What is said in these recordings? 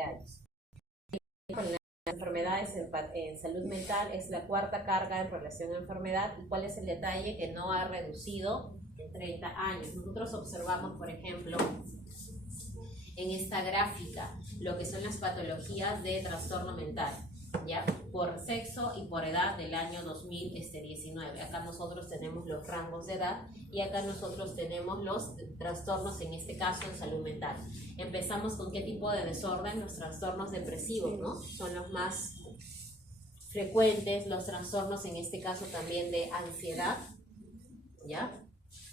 años. Con las enfermedades en salud mental es la cuarta carga en relación a enfermedad. ¿Y cuál es el detalle? Que no ha reducido en 30 años. Nosotros observamos, por ejemplo, en esta gráfica, lo que son las patologías de trastorno mental, ¿ya? Por sexo y por edad del año 2019. Acá nosotros tenemos los rangos de edad y acá nosotros tenemos los trastornos, en este caso en salud mental. Empezamos con qué tipo de desorden. Los trastornos depresivos, ¿no? Son los más frecuentes, los trastornos en este caso también de ansiedad, ¿ya?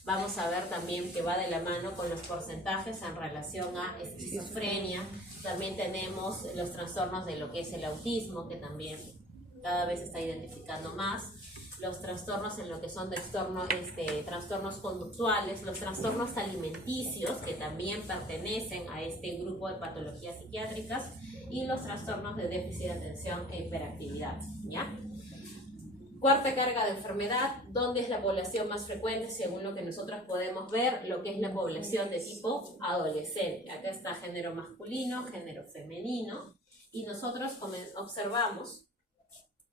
Vamos a ver también que va de la mano con los porcentajes en relación a esquizofrenia. También tenemos los trastornos de lo que es el autismo, que también cada vez se está identificando más. Los trastornos en lo que son trastornos conductuales, los trastornos alimenticios, que también pertenecen a este grupo de patologías psiquiátricas, y los trastornos de déficit de atención e hiperactividad, ¿ya? Cuarta carga de enfermedad, ¿dónde es la población más frecuente? Según lo que nosotros podemos ver, lo que es la población de tipo adolescente. Acá está género masculino, género femenino, y nosotros observamos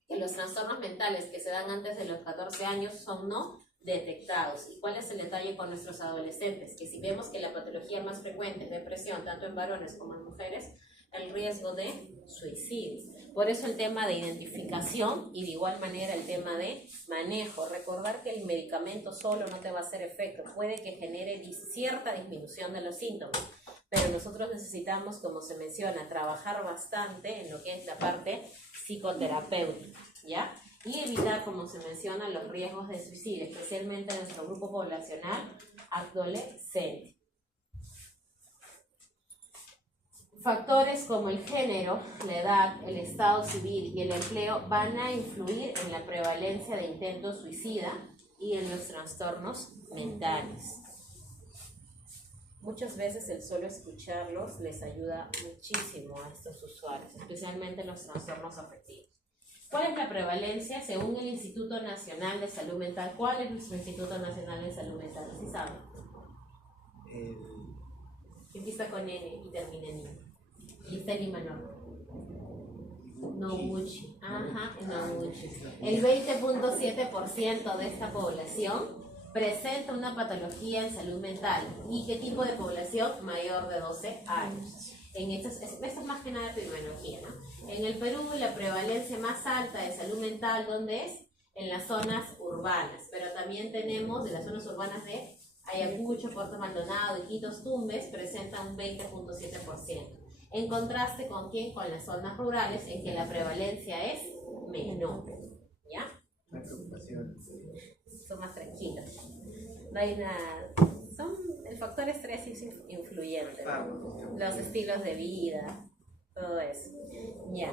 que los trastornos mentales que se dan antes de los 14 años son no detectados. ¿Y cuál es el detalle con nuestros adolescentes? Que si vemos que la patología más frecuente es depresión, tanto en varones como en mujeres, el riesgo de suicidio. Por eso el tema de identificación y de igual manera el tema de manejo. Recordar que el medicamento solo no te va a hacer efecto, puede que genere cierta disminución de los síntomas, pero nosotros necesitamos, como se menciona, trabajar bastante en lo que es la parte psicoterapéutica, ¿ya? Y evitar, como se menciona, los riesgos de suicidio, especialmente en nuestro grupo poblacional adolescente. Factores como el género, la edad, el estado civil y el empleo van a influir en la prevalencia de intentos suicida y en los trastornos mentales. Muchas veces el solo escucharlos les ayuda muchísimo a estos usuarios, especialmente en los trastornos afectivos. ¿Cuál es la prevalencia? Según el Instituto Nacional de Salud Mental. ¿Cuál es nuestro Instituto Nacional de Salud Mental? ¿Sí saben? Empieza con N y termina en I. Y está en Imanol. Noguchi. Ajá, Noguchi. El 20.7% de esta población presenta una patología en salud mental. ¿Y qué tipo de población? Mayor de 12 años. Esto es más que nada epidemiología, ¿no? En el Perú la prevalencia más alta de salud mental, ¿dónde es? En las zonas urbanas, pero también tenemos de las zonas urbanas de Ayacucho, Puerto Maldonado, Iquitos, Tumbes, presenta un 20.7%. En contraste con quién, con las zonas rurales, en que la prevalencia es menor, ¿ya? La preocupación. Son más tranquilos. No hay nada. El factor estrés es influyente, ¿no? Los estilos de vida, todo eso. Ya.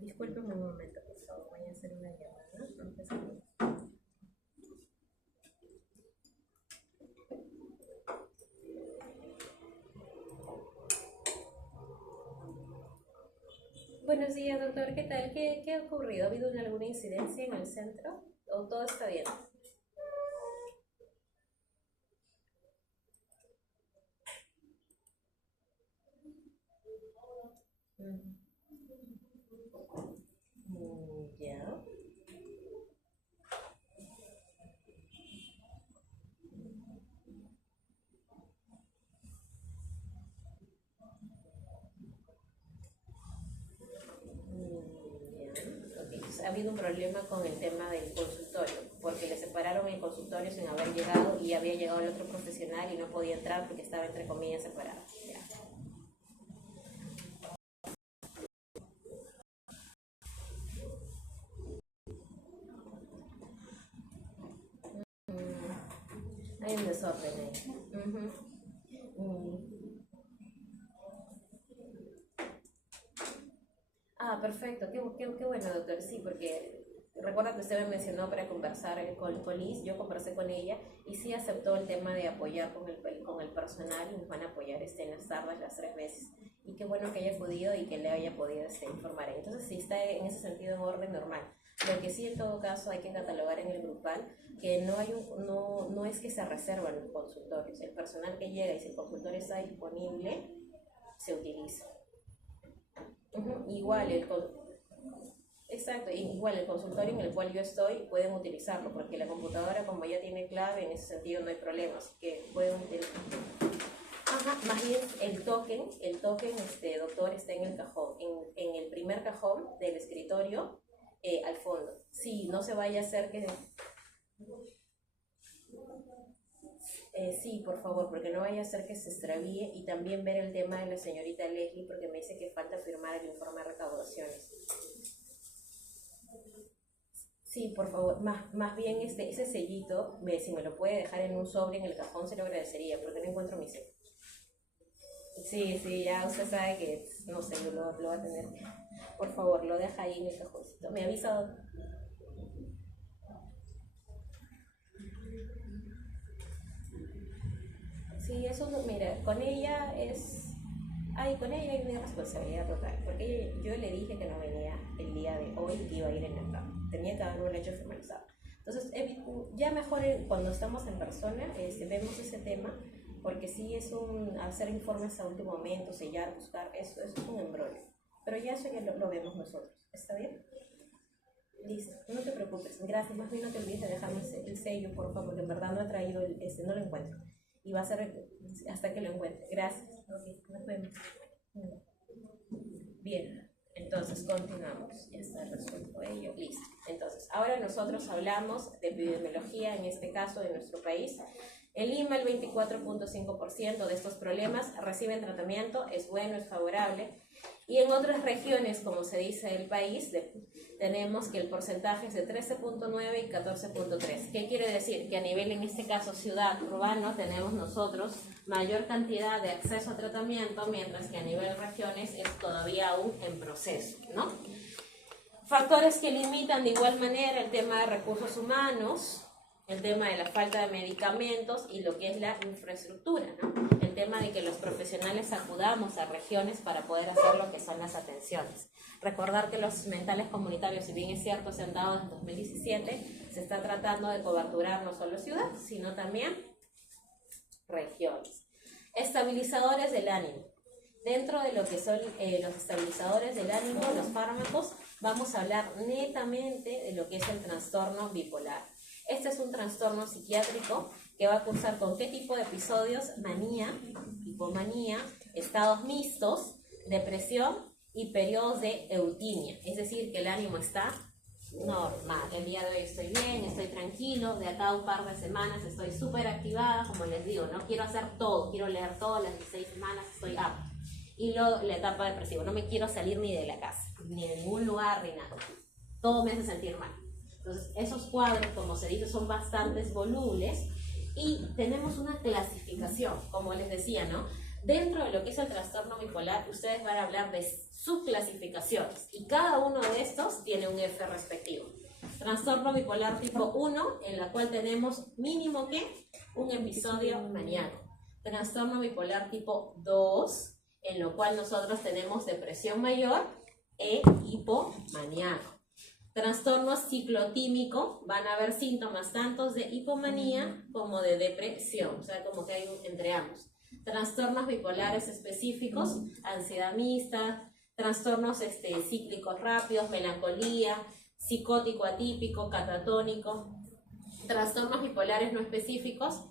Disculpen un momento, por favor, voy a hacer una llamada. Buenos días, doctor. ¿Qué tal? ¿Qué ha ocurrido? ¿Ha habido alguna incidencia en el centro? ¿O todo está bien? Ya. Ha habido un problema con el tema del consultorio, porque le separaron el consultorio sin haber llegado y había llegado el otro profesional y no podía entrar porque estaba entre comillas separado. Ya. Hay un desorden ahí. Ah, perfecto, qué bueno, doctor, sí, porque recuerda que usted me mencionó para conversar con Liz, yo conversé con ella y sí aceptó el tema de apoyar con el personal y nos van a apoyar en las tardes las 3 veces. Y qué bueno que haya podido y que le haya podido informar. Entonces sí está en ese sentido en orden normal. Lo que sí en todo caso hay que catalogar en el grupal que no es que se reservan los consultorios. El personal que llega y si el consultorio está disponible, se utiliza. Igual exacto, igual el consultorio en el cual yo estoy pueden utilizarlo porque la computadora como ya tiene clave en ese sentido no hay problema, así que pueden utilizarlo. Más bien el token doctor está en el cajón, en el primer cajón del escritorio, al fondo. Sí, no se vaya a hacer que... sí, por favor, porque no vaya a ser que se extravíe, y también ver el tema de la señorita Leslie porque me dice que falta firmar el informe de recaudaciones. Sí, por favor, más bien ese sellito, si me lo puede dejar en un sobre en el cajón se lo agradecería porque no encuentro mi sello. Sí, ya usted sabe que, no sé, lo va a tener. Por favor, lo deja ahí en el cajoncito. Me avisa. Sí, eso no, mira, con ella hay una responsabilidad total, porque yo le dije que no venía el día de hoy, que iba a ir en la tarde. Tenía que haber un hecho formalizado. Entonces, ya mejor cuando estamos en persona, vemos ese tema, porque sí es hacer informes a último momento, sellar, buscar, eso es un embrollo. Pero ya eso ya lo vemos nosotros. ¿Está bien? Listo, no te preocupes. Gracias. Más bien no te olvides de dejarme el sello, por favor, porque en verdad no he traído no lo encuentro. Y va a ser hasta que lo encuentre. Gracias. Ok, nos vemos. Bien, entonces continuamos. Ya está resuelto ello. Listo. Entonces, ahora nosotros hablamos de epidemiología, en este caso de nuestro país. En Lima, el 24.5% de estos problemas reciben tratamiento, es bueno, es favorable. Y en otras regiones, como se dice el país, tenemos que el porcentaje es de 13.9 y 14.3. ¿Qué quiere decir? Que a nivel, en este caso, ciudad, urbano, tenemos nosotros mayor cantidad de acceso a tratamiento, mientras que a nivel regiones es todavía aún en proceso, ¿no? Factores que limitan de igual manera el tema de recursos humanos, el tema de la falta de medicamentos y lo que es la infraestructura, ¿no? El tema de que los profesionales acudamos a regiones para poder hacer lo que son las atenciones. Recordar que los hospitales comunitarios, si bien es cierto, se han dado en 2017, se está tratando de coberturar no solo ciudad, sino también regiones. Estabilizadores del ánimo. Dentro de lo que son los estabilizadores del ánimo, los fármacos, vamos a hablar netamente de lo que es el trastorno bipolar. Este es un trastorno psiquiátrico que va a cursar con qué tipo de episodios: manía, hipomanía, estados mixtos, depresión y periodos de eutimia. Es decir, que el ánimo está normal. El día de hoy estoy bien, estoy tranquilo, de acá a un par de semanas estoy súper activada, como les digo, no quiero hacer todo, quiero leer todas las 16 semanas, estoy apta. Y luego la etapa depresiva, no me quiero salir ni de la casa, ni de ningún lugar, ni nada. Todo me hace sentir mal. Entonces, esos cuadros, como se dice, son bastante volubles y tenemos una clasificación, como les decía, ¿no? Dentro de lo que es el trastorno bipolar, ustedes van a hablar de subclasificaciones y cada uno de estos tiene un F respectivo. Trastorno bipolar tipo 1, en la cual tenemos mínimo que un episodio maníaco. Trastorno bipolar tipo 2, en lo cual nosotros tenemos depresión mayor e hipomaníaco. Trastorno ciclotímico, van a haber síntomas tanto de hipomanía como de depresión, o sea, como que hay entre ambos. Trastornos bipolares específicos, ansiedad mixta, trastornos cíclicos rápidos, melancolía, psicótico atípico, catatónico. Trastornos bipolares no específicos,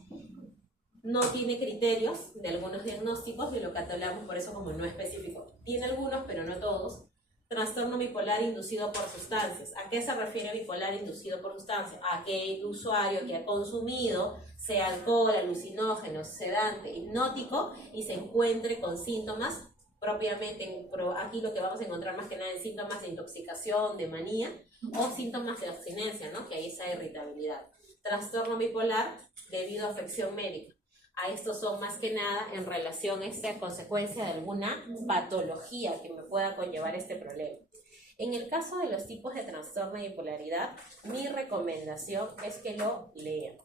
no tiene criterios de algunos diagnósticos y lo catalogamos por eso como no específico. Tiene algunos, pero no todos. Trastorno bipolar inducido por sustancias. ¿A qué se refiere bipolar inducido por sustancias? A que el usuario que ha consumido, sea alcohol, alucinógeno, sedante, hipnótico, y se encuentre con síntomas propiamente, aquí lo que vamos a encontrar más que nada en síntomas de intoxicación, de manía, o síntomas de abstinencia, ¿no? Que hay esa irritabilidad. Trastorno bipolar debido a afección médica. A estos son más que nada en relación a consecuencia de alguna patología que me pueda conllevar este problema. En el caso de los tipos de trastorno de bipolaridad, mi recomendación es que lo lean.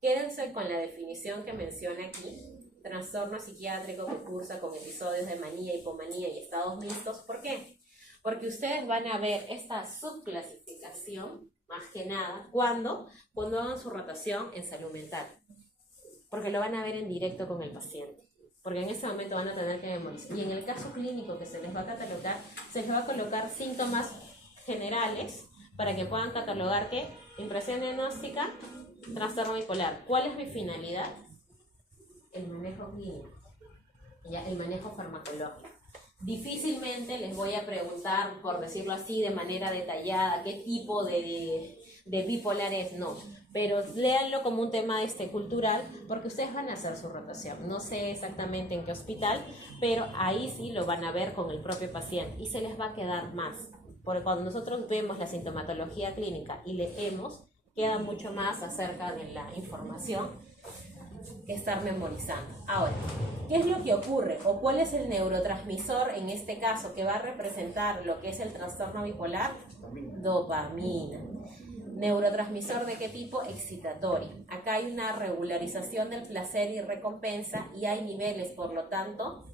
Quédense con la definición que menciona aquí: trastorno psiquiátrico que cursa con episodios de manía, hipomanía y estados mixtos. ¿Por qué? Porque ustedes van a ver esta subclasificación, más que nada, cuando hagan su rotación en salud mental. Porque lo van a ver en directo con el paciente. Porque en ese momento van a tener que memorizar. Y en el caso clínico que se les va a catalogar, se les va a colocar síntomas generales para que puedan catalogar ¿qué? Impresión diagnóstica, trastorno bipolar. ¿Cuál es mi finalidad? El manejo clínico, ya, el manejo farmacológico. Difícilmente les voy a preguntar, por decirlo así, de manera detallada, qué tipo de bipolar es, no. Pero léanlo como un tema cultural, porque ustedes van a hacer su rotación. No sé exactamente en qué hospital, pero ahí sí lo van a ver con el propio paciente y se les va a quedar más. Porque cuando nosotros vemos la sintomatología clínica y leemos, queda mucho más acerca de la información que estar memorizando. Ahora, ¿qué es lo que ocurre? ¿O cuál es el neurotransmisor en este caso que va a representar lo que es el trastorno bipolar? Dopamina. ¿Neurotransmisor de qué tipo? Excitatorio. Acá hay una regularización del placer y recompensa y hay niveles, por lo tanto,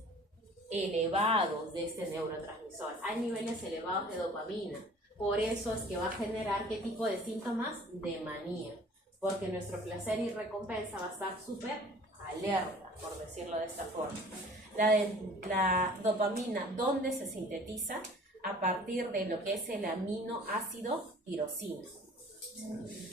elevados de este neurotransmisor. Hay niveles elevados de dopamina. Por eso es que va a generar ¿qué tipo de síntomas? De manía. Porque nuestro placer y recompensa va a estar súper alerta, por decirlo de esta forma. La dopamina, ¿dónde se sintetiza? A partir de lo que es el aminoácido tirosina.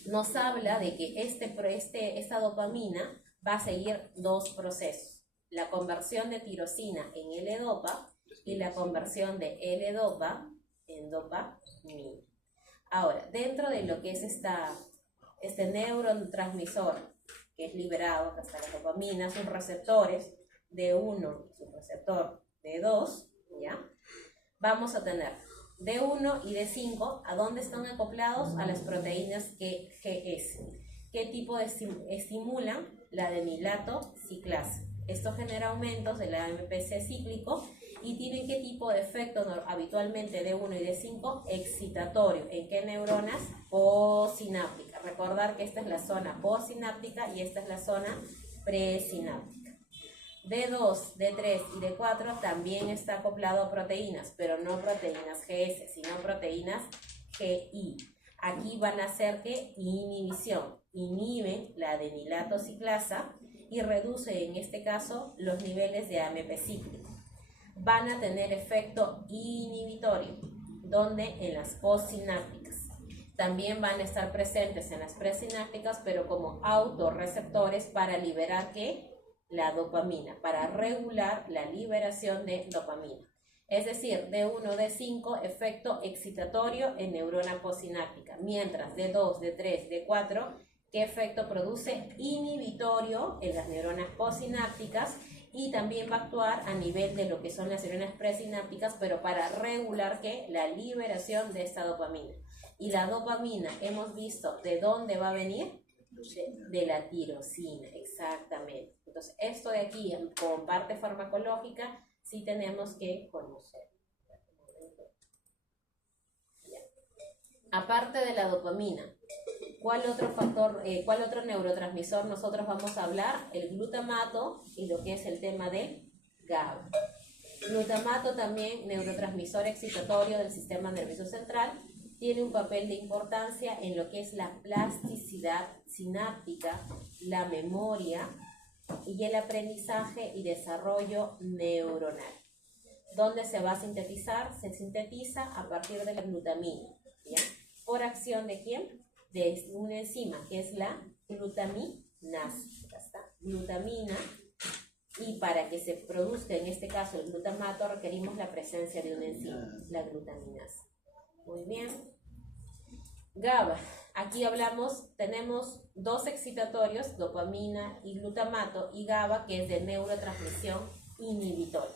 Nos habla de que esta dopamina va a seguir dos procesos: la conversión de tirosina en L-dopa y la conversión de L-dopa en dopamina. Ahora, dentro de lo que es este neurotransmisor que es liberado, que hasta la dopamina, sus receptores D1 y su receptor D2, ¿ya? Vamos a tener D1 y D5, ¿a dónde están acoplados? A las proteínas GS. ¿Qué tipo estimulan? La adenilato ciclasa. Esto genera aumentos del AMPC cíclico y tienen qué tipo de efecto habitualmente D1 y D5, excitatorio. ¿En qué neuronas? Postsináptica. Recordar que esta es la zona postsináptica y esta es la zona presináptica. D2, D3 y D4 también está acoplado a proteínas, pero no proteínas GS, sino proteínas GI. Aquí van a hacer que inhibición, inhiben la adenilato ciclasa y reduce en este caso los niveles de AMP cíclico. Van a tener efecto inhibitorio, donde en las postsinápticas. También van a estar presentes en las presinápticas, pero como autorreceptores para liberar ¿qué? La dopamina, para regular la liberación de dopamina. Es decir, D1, D5, efecto excitatorio en neurona postsináptica, mientras D2, D3, D4, ¿qué efecto produce? Inhibitorio en las neuronas postsinápticas y también va a actuar a nivel de lo que son las neuronas presinápticas, pero para regular ¿qué? La liberación de esta dopamina. Y la dopamina, hemos visto de dónde va a venir, de la tirosina, exactamente. Entonces, esto de aquí, con parte farmacológica, sí tenemos que conocer. Aparte de la dopamina, ¿cuál otro factor, cuál otro neurotransmisor nosotros vamos a hablar? El glutamato y lo que es el tema de GABA. Glutamato también, neurotransmisor excitatorio del sistema nervioso central, tiene un papel de importancia en lo que es la plasticidad sináptica, la memoria y el aprendizaje y desarrollo neuronal. ¿Dónde se va a sintetizar? Se sintetiza a partir de la glutamina, ¿ya? ¿Por acción de quién? De una enzima que es la glutaminasa. ¿Ya está? Glutamina. Y para que se produzca en este caso el glutamato requerimos la presencia de una enzima, la glutaminasa. Muy bien. GABA. Aquí tenemos dos excitatorios, dopamina y glutamato, y GABA, que es de neurotransmisión inhibitoria.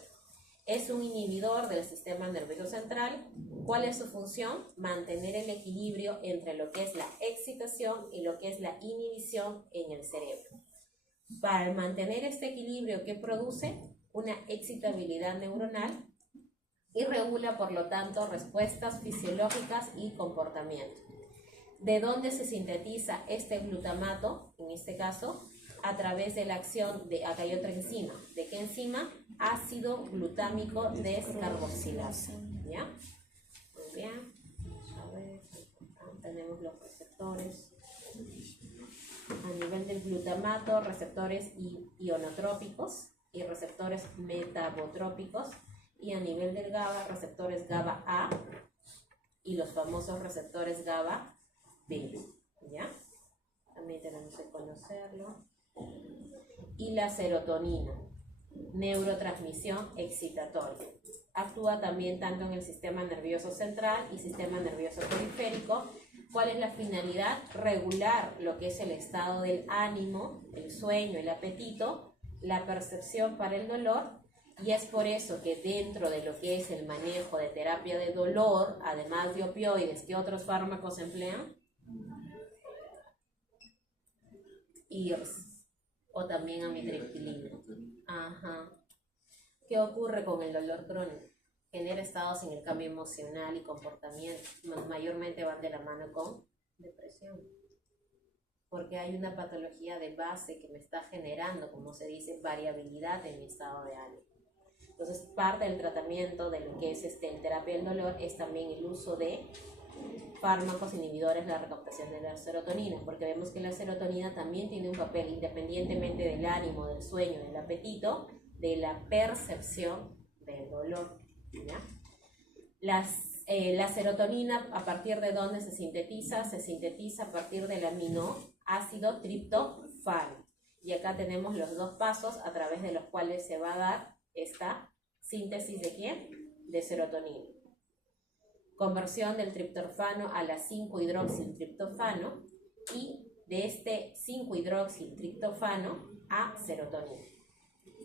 Es un inhibidor del sistema nervioso central. ¿Cuál es su función? Mantener el equilibrio entre lo que es la excitación y lo que es la inhibición en el cerebro. Para mantener este equilibrio, ¿qué produce? Una excitabilidad neuronal y regula, por lo tanto, respuestas fisiológicas y comportamiento. ¿De dónde se sintetiza este glutamato? En este caso, a través de la acción de, acá hay otra enzima. ¿De qué enzima? Ácido glutámico descarboxilasa. ¿Ya? Muy bien. A ver, tenemos los receptores. A nivel del glutamato, receptores ionotrópicos y receptores metabotrópicos. Y a nivel del GABA, receptores GABA A y los famosos receptores GABA B. ¿Ya? También tenemos que conocerlo. Y la serotonina, neurotransmisión excitatoria. Actúa también tanto en el sistema nervioso central y sistema nervioso periférico. ¿Cuál es la finalidad? Regular lo que es el estado del ánimo, el sueño, el apetito, la percepción para el dolor, y es por eso que dentro de lo que es el manejo de terapia de dolor, además de opioides, ¿qué otros fármacos se emplean? IRS o también amitriptilina. Ajá. ¿Qué ocurre con el dolor crónico? Genera estados en el cambio emocional y comportamiento. Mayormente van de la mano con depresión. Porque hay una patología de base que me está generando, como se dice, variabilidad en mi estado de ánimo. Entonces, parte del tratamiento de lo que es el terapia del dolor es también el uso de fármacos inhibidores de la recaptación de la serotonina, porque vemos que la serotonina también tiene un papel, independientemente del ánimo, del sueño, del apetito, de la percepción del dolor. ¿Ya? La serotonina, ¿a partir de dónde se sintetiza? Se sintetiza a partir del aminoácido triptófano. Y acá tenemos los dos pasos a través de los cuales se va a dar esta síntesis ¿de quién? De serotonina. Conversión del triptófano a la 5-hidroxiltriptófano y de este 5-hidroxiltriptófano a serotonina.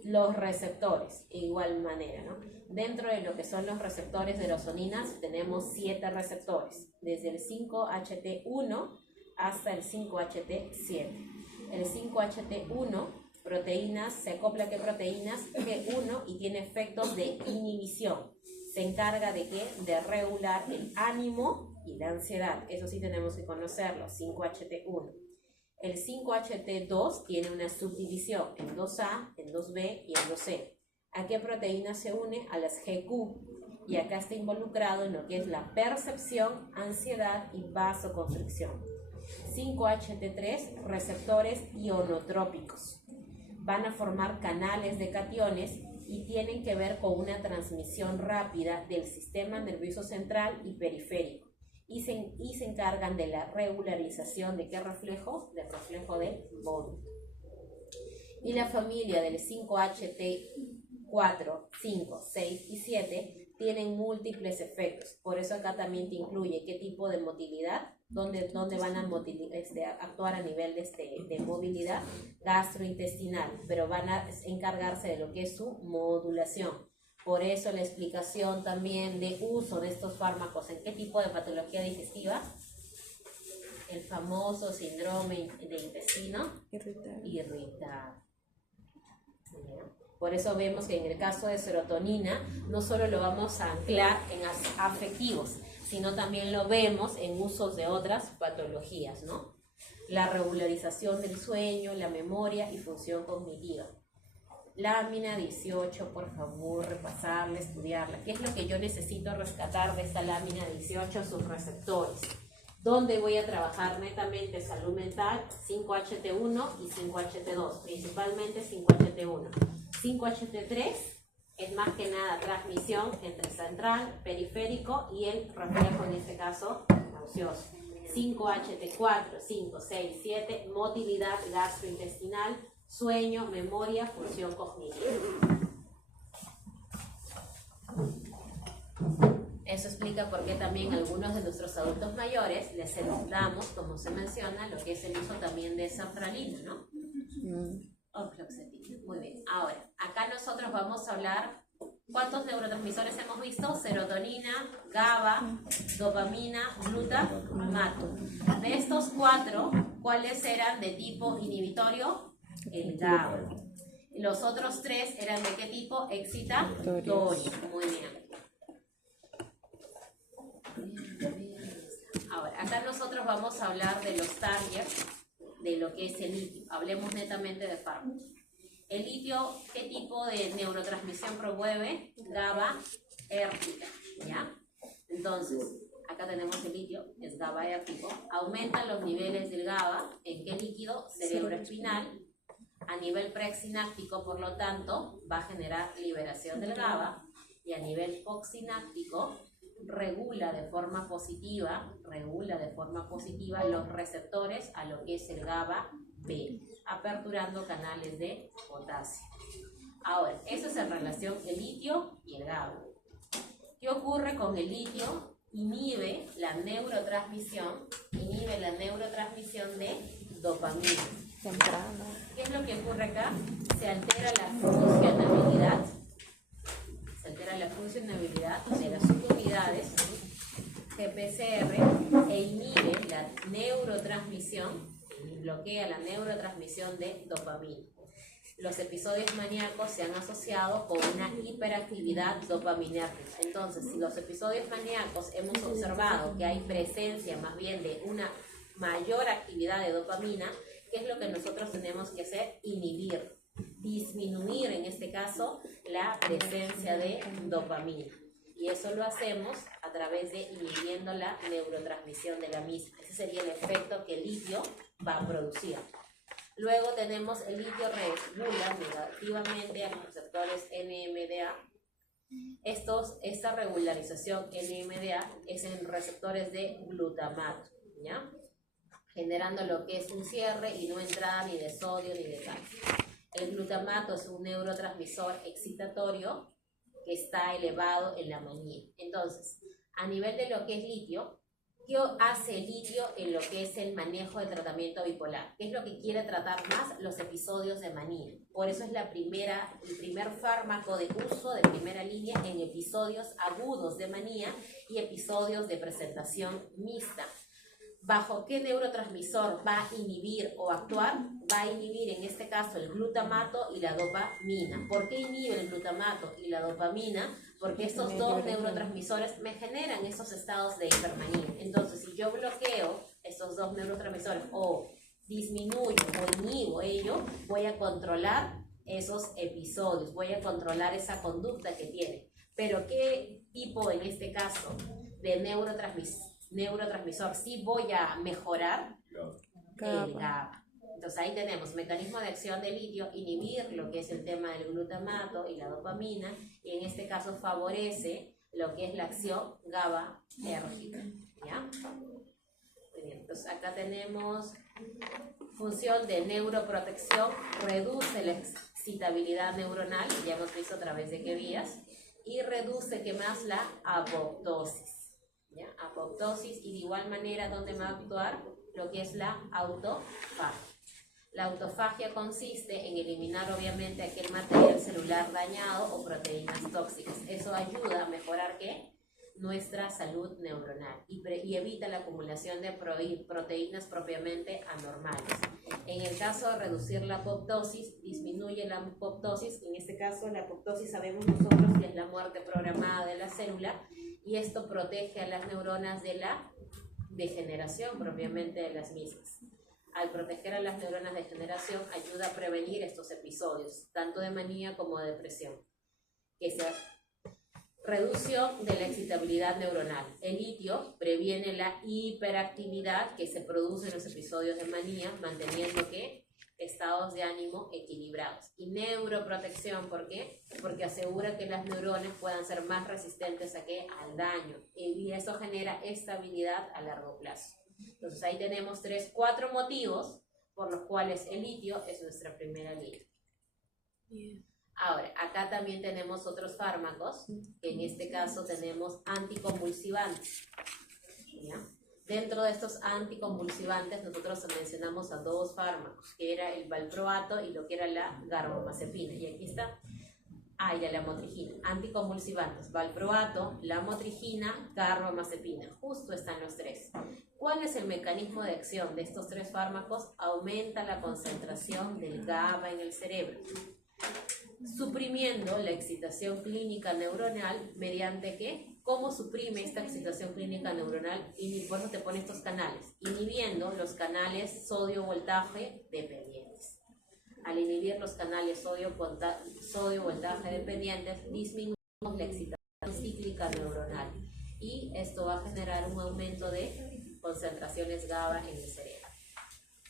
Los receptores, de igual manera, ¿no? Dentro de lo que son los receptores de erosoninas tenemos 7 receptores, desde el 5-HT1 hasta el 5-HT7. El 5-HT1, proteínas, se acopla a qué proteínas G1 y tiene efectos de inhibición. Se encarga de qué? De regular el ánimo y la ansiedad. Eso sí tenemos que conocerlo, 5-HT1. El 5-HT2 tiene una subdivisión en 2A, en 2B y en 2C. ¿A qué proteína se une? A las GQ. Y acá está involucrado en lo que es la percepción, ansiedad y vasoconstricción. 5-HT3, receptores ionotrópicos. Van a formar canales de cationes y tienen que ver con una transmisión rápida del sistema nervioso central y periférico. Y se encargan de la regularización de qué reflejo? Del reflejo del vómito. Y la familia del 5-HT4, 5, 6 y 7 tienen múltiples efectos. Por eso acá también te incluye qué tipo de motilidad, dónde van a actuar a nivel de movilidad gastrointestinal, pero van a encargarse de lo que es su modulación. Por eso la explicación también de uso de estos fármacos en qué tipo de patología digestiva, el famoso síndrome de intestino irritable. Por eso vemos que en el caso de serotonina no solo lo vamos a anclar en afectivos, sino también lo vemos en usos de otras patologías, ¿no? La regularización del sueño, la memoria y función cognitiva. Lámina 18, por favor, repasarla, estudiarla. ¿Qué es lo que yo necesito rescatar de esta lámina 18? Sus receptores. ¿Dónde voy a trabajar netamente salud mental? 5-HT1 y 5-HT2, principalmente 5-HT1. 5-HT3 es más que nada transmisión entre central, periférico y el reflejo, en este caso, nauseoso. 5-HT4, 5, 6, 7, motilidad gastrointestinal, sueño, memoria, función cognitiva. Eso explica por qué también algunos de nuestros adultos mayores les damos, como se menciona, lo que es el uso también de sertralina, ¿no? O fluoxetina. Muy bien. Ahora, acá nosotros vamos a hablar, ¿cuántos neurotransmisores hemos visto? Serotonina, GABA, dopamina, glutamato. De estos 4, ¿cuáles eran de tipo inhibitorio? El GABA. Los otros 3 eran de qué tipo? Excitatorio. Muy bien. acá nosotros vamos a hablar de los targets de lo que es el litio. Hablemos netamente de fármacos. El litio, ¿qué tipo de neurotransmisión promueve? GABAérgica, ¿ya? Entonces, acá tenemos el litio, es GABAérgico. Aumentan los niveles del GABA, ¿en qué líquido? Cerebroespinal. A nivel presináptico, por lo tanto, va a generar liberación del GABA. Y a nivel postsináptico, regula de forma positiva los receptores a lo que es el GABA-B, aperturando canales de potasio. Ahora, eso es en relación el litio y el GABA. ¿Qué ocurre con el litio? Inhibe la neurotransmisión de dopamina. ¿Qué es lo que ocurre acá? Se altera la funcionalidad de las subunidades GPCR e inhibe la neurotransmisión, bloquea la neurotransmisión de dopamina. Los episodios maníacos se han asociado con una hiperactividad dopaminérgica. Entonces, si los episodios maníacos hemos observado que hay presencia más bien de una mayor actividad de dopamina, ¿qué es lo que nosotros tenemos que hacer? Inhibir, disminuir en este caso la presencia de dopamina. Y eso lo hacemos a través de inhibiendo la neurotransmisión de la misma. Ese sería el efecto que el litio va a producir. Luego tenemos el litio regula negativamente a los receptores NMDA. Esta regularización NMDA es en receptores de glutamato, ¿ya? Generando lo que es un cierre y no entrada ni de sodio ni de calcio. El glutamato es un neurotransmisor excitatorio que está elevado en la manía. Entonces, a nivel de lo que es litio, ¿qué hace el litio en lo que es el manejo del tratamiento bipolar? ¿Qué es lo que quiere tratar más? Los episodios de manía. Por eso es el primer fármaco de uso de primera línea en episodios agudos de manía y episodios de presentación mixta. ¿Bajo qué neurotransmisor va a inhibir o actuar? Va a inhibir en este caso el glutamato y la dopamina. ¿Por qué inhibe el glutamato y la dopamina? Porque estos dos neurotransmisores me generan esos estados de hipermanía. Entonces, si yo bloqueo estos dos neurotransmisores o disminuyo o inhibo ello, voy a controlar esos episodios, voy a controlar esa conducta que tiene. Pero ¿qué tipo en este caso de neurotransmisor sí voy a mejorar? El GABA. Entonces ahí tenemos mecanismo de acción del litio, inhibir lo que es el tema del glutamato y la dopamina, y en este caso favorece lo que es la acción GABAérgica, ¿ya? Muy bien, entonces acá tenemos función de neuroprotección, reduce la excitabilidad neuronal, ya hemos visto a través de qué vías, y reduce, ¿qué más? La apoptosis, ¿ya? Apoptosis, y de igual manera, ¿dónde va a actuar? Lo que es la autofagia. La autofagia consiste en eliminar obviamente aquel material celular dañado o proteínas tóxicas. Eso ayuda a mejorar ¿qué? Nuestra salud neuronal y evita la acumulación de proteínas propiamente anormales. En el caso de reducir la apoptosis, disminuye la apoptosis. En este caso la apoptosis sabemos nosotros que es la muerte programada de la célula, y esto protege a las neuronas de la degeneración propiamente de las mismas. Al proteger a las neuronas de degeneración ayuda a prevenir estos episodios, tanto de manía como de depresión. Reducción de la excitabilidad neuronal. El litio previene la hiperactividad que se produce en los episodios de manía, manteniendo ¿qué? Estados de ánimo equilibrados. Y neuroprotección, ¿por qué? Porque asegura que las neuronas puedan ser más resistentes ¿a qué? Al daño. Y eso genera estabilidad a largo plazo. Entonces ahí tenemos 4 motivos por los cuales el litio es nuestra primera línea. Ahora, acá también tenemos otros fármacos, que en este caso tenemos anticonvulsivantes, ¿ya? Dentro de estos anticonvulsivantes nosotros mencionamos a 2 fármacos, que era el valproato y lo que era la carbamazepina. Y aquí está, y la lamotrigina. Anticonvulsivantes, valproato, lamotrigina, carbamazepina. Justo están los 3. ¿Cuál es el mecanismo de acción de estos 3 fármacos? Aumenta la concentración del GABA en el cerebro, suprimiendo la excitación clínica neuronal mediante ¿qué? ¿Cómo suprime esta excitación clínica neuronal? Y por eso te pone estos canales, inhibiendo los canales sodio-voltaje dependientes. Al inhibir los canales sodio-voltaje dependientes, disminuimos la excitación cíclica neuronal y esto va a generar un aumento de concentraciones GABA en el cerebro.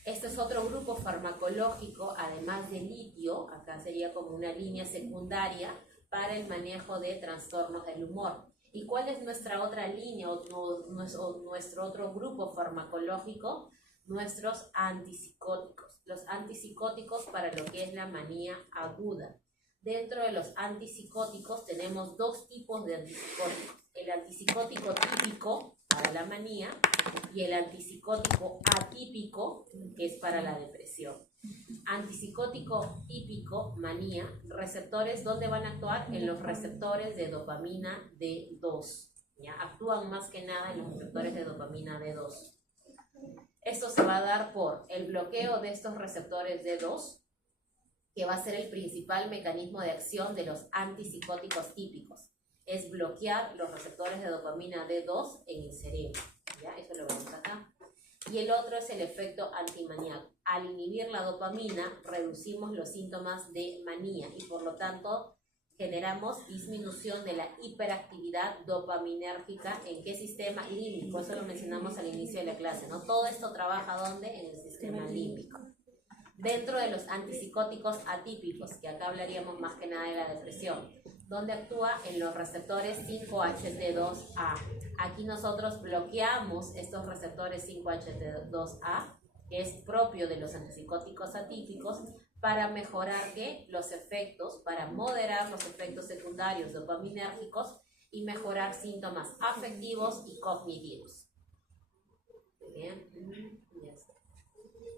Este es otro grupo farmacológico, además de litio, acá sería como una línea secundaria para el manejo de trastornos del humor. ¿Y cuál es nuestra otra línea o nuestro otro grupo farmacológico? Nuestros antipsicóticos. Los antipsicóticos para lo que es la manía aguda. Dentro de los antipsicóticos tenemos dos tipos de antipsicóticos. El antipsicótico típico para la manía y el antipsicótico atípico, que es para la depresión. Antipsicótico típico, manía, receptores, ¿dónde van a actuar? En los receptores de dopamina D2. ¿Ya? Actúan más que nada en los receptores de dopamina D2. Esto se va a dar por el bloqueo de estos receptores D2, que va a ser el principal mecanismo de acción de los antipsicóticos típicos. Es bloquear los receptores de dopamina D2 en el cerebro. ¿Ya? Eso lo vemos acá. Y el otro es el efecto antimaníaco. Al inhibir la dopamina, reducimos los síntomas de manía y por lo tanto generamos disminución de la hiperactividad dopaminérgica. ¿En qué sistema? Límbico. Eso lo mencionamos al inicio de la clase, ¿no? Todo esto trabaja ¿dónde? En el sistema límbico. Dentro de los antipsicóticos atípicos, que acá hablaríamos más que nada de la depresión, donde actúa en los receptores 5-HT2A. Aquí nosotros bloqueamos estos receptores 5-HT2A, que es propio de los antipsicóticos atípicos, para mejorar ¿qué? Los efectos, para moderar los efectos secundarios dopaminérgicos y mejorar síntomas afectivos y cognitivos. Bien, ya está.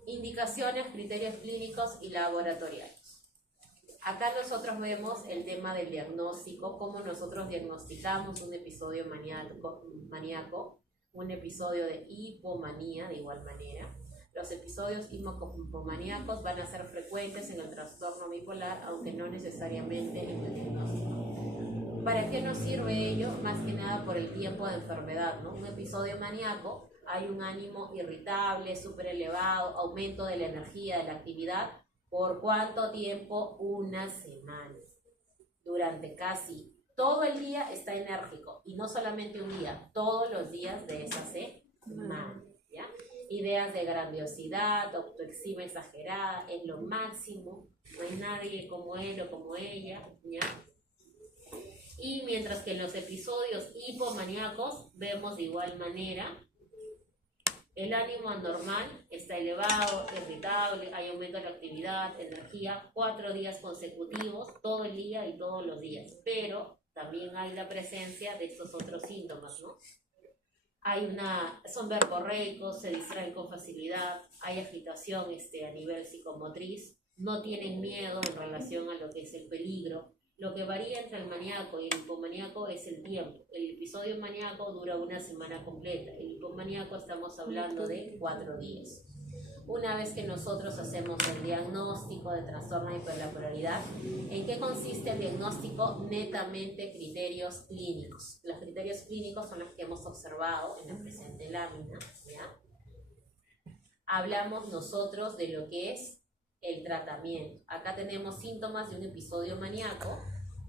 Indicaciones, criterios clínicos y laboratoriales. Acá nosotros vemos el tema del diagnóstico, cómo nosotros diagnosticamos un episodio maníaco, un episodio de hipomanía de igual manera. Los episodios hipomaníacos van a ser frecuentes en el trastorno bipolar, aunque no necesariamente en el diagnóstico. ¿Para qué nos sirve ello? Más que nada por el tiempo de enfermedad, ¿no? Un episodio maníaco, hay un ánimo irritable, súper elevado, aumento de la energía, de la actividad. ¿Por cuánto tiempo? Una semana. Durante casi todo el día está enérgico. Y no solamente un día, todos los días de esa semana. ¿Ya? Ideas de grandiosidad, autoestima exagerada, es lo máximo. No hay nadie como él o como ella. ¿Ya? Y mientras que en los episodios hipomaníacos vemos de igual manera el ánimo anormal, está elevado, irritable, hay aumento de la actividad, energía, 4 días consecutivos, todo el día y todos los días. Pero también hay la presencia de estos otros síntomas, ¿no? Son verborreicos, se distraen con facilidad, hay agitación a nivel psicomotriz, no tienen miedo en relación a lo que es el peligro. Lo que varía entre el maníaco y el hipomaníaco es el tiempo. El episodio maníaco dura una semana completa. El hipomaníaco estamos hablando de 4 días. Una vez que nosotros hacemos el diagnóstico de trastorno de hiperlateralidad, ¿en qué consiste el diagnóstico? Netamente criterios clínicos. Los criterios clínicos son los que hemos observado en la presente lámina, ¿ya? Hablamos nosotros de lo que es el tratamiento. Acá tenemos síntomas de un episodio maníaco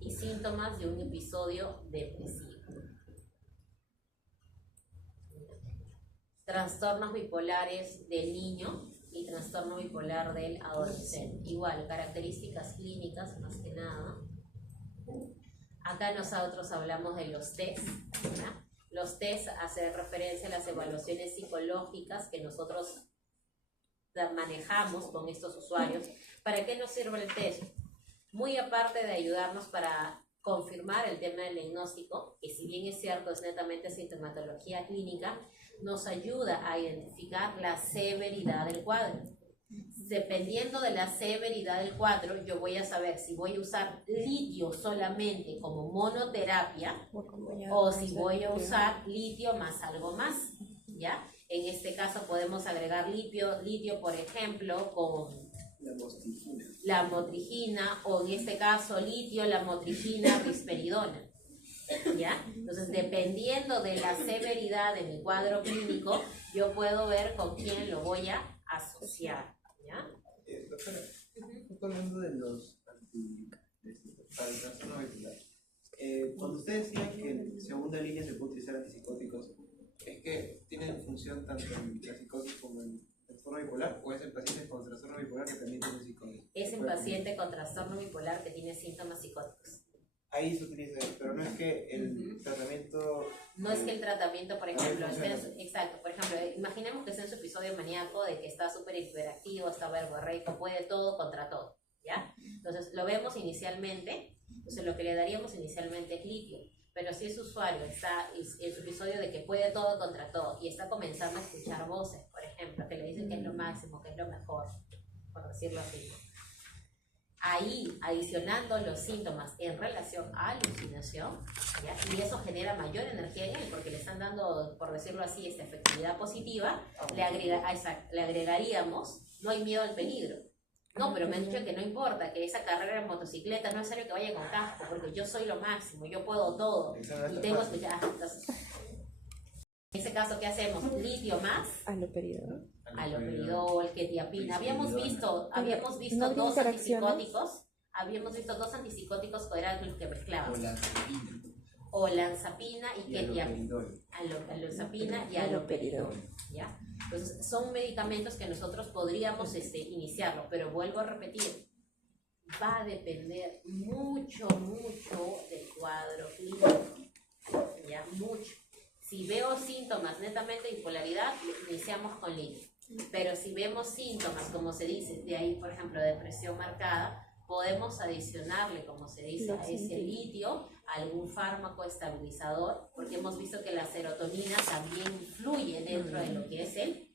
y síntomas de un episodio depresivo. Trastornos bipolares del niño y trastorno bipolar del adolescente. Igual, características clínicas más que nada. Acá nosotros hablamos de los test, ¿verdad? Los test hacen referencia a las evaluaciones psicológicas que nosotros manejamos con estos usuarios. ¿Para qué nos sirve el test? Muy aparte de ayudarnos para confirmar el tema del diagnóstico, que si bien es cierto es netamente sintomatología clínica, nos ayuda a identificar la severidad del cuadro. Dependiendo de la severidad del cuadro, yo voy a saber si voy a usar litio solamente como monoterapia o si voy a usar litio más algo más, ¿ya? En este caso podemos agregar litio por ejemplo, con la motrigina o en este caso litio, la motrigina, risperidona. ¿Ya? Entonces, dependiendo de la severidad de mi cuadro clínico, yo puedo ver con quién lo voy a asociar, ¿ya? Doctora, justo hablando de los para el trastorno bipolar, cuando ustedes decían que en segunda línea se puede utilizar antipsicóticos, ¿es que tienen función tanto en la psicosis como en el trastorno bipolar, o es el paciente con trastorno bipolar que también tiene psicosis? Es el paciente con trastorno bipolar que tiene síntomas psicóticos. Ahí se utiliza, pero no es que el tratamiento... No es que el tratamiento, por ejemplo, exacto, por ejemplo, imaginemos que es en su episodio maníaco de que está súper hiperactivo, está verborreico, puede todo contra todo, ¿ya? Entonces, lo vemos inicialmente, entonces lo que le daríamos inicialmente es litio, pero si ese usuario está en su episodio de que puede todo contra todo y está comenzando a escuchar voces, por ejemplo, que le dicen que es lo máximo, que es lo mejor, por decirlo así, ahí adicionando los síntomas en relación a alucinación, ¿ya? Y eso genera mayor energía en él porque le están dando, por decirlo así, esta efectividad positiva, le agregaríamos, no hay miedo al peligro. No, pero me han dicho que no importa, que esa carrera en motocicleta no es necesario que vaya con casco, porque yo soy lo máximo, yo puedo todo, y tengo que escuchar. Entonces, en ese caso, ¿qué hacemos? Litio más aloperidol, ketiapina. Habíamos visto dos antipsicóticos. Habíamos visto dos antipsicóticos que eran los que mezclábamos. Olanzapina y ketiapina. Olanzapina y aloperidol. ¿Ya? Entonces, son medicamentos que nosotros podríamos iniciarlo, pero vuelvo a repetir, va a depender mucho del cuadro clínico. ¿Ya? Mucho. Si veo síntomas netamente de bipolaridad, iniciamos con litio. Pero si vemos síntomas, como se dice, de ahí, por ejemplo, depresión marcada, podemos adicionarle, como se dice, a ese litio algún fármaco estabilizador, porque hemos visto que la serotonina también influye dentro de lo que es el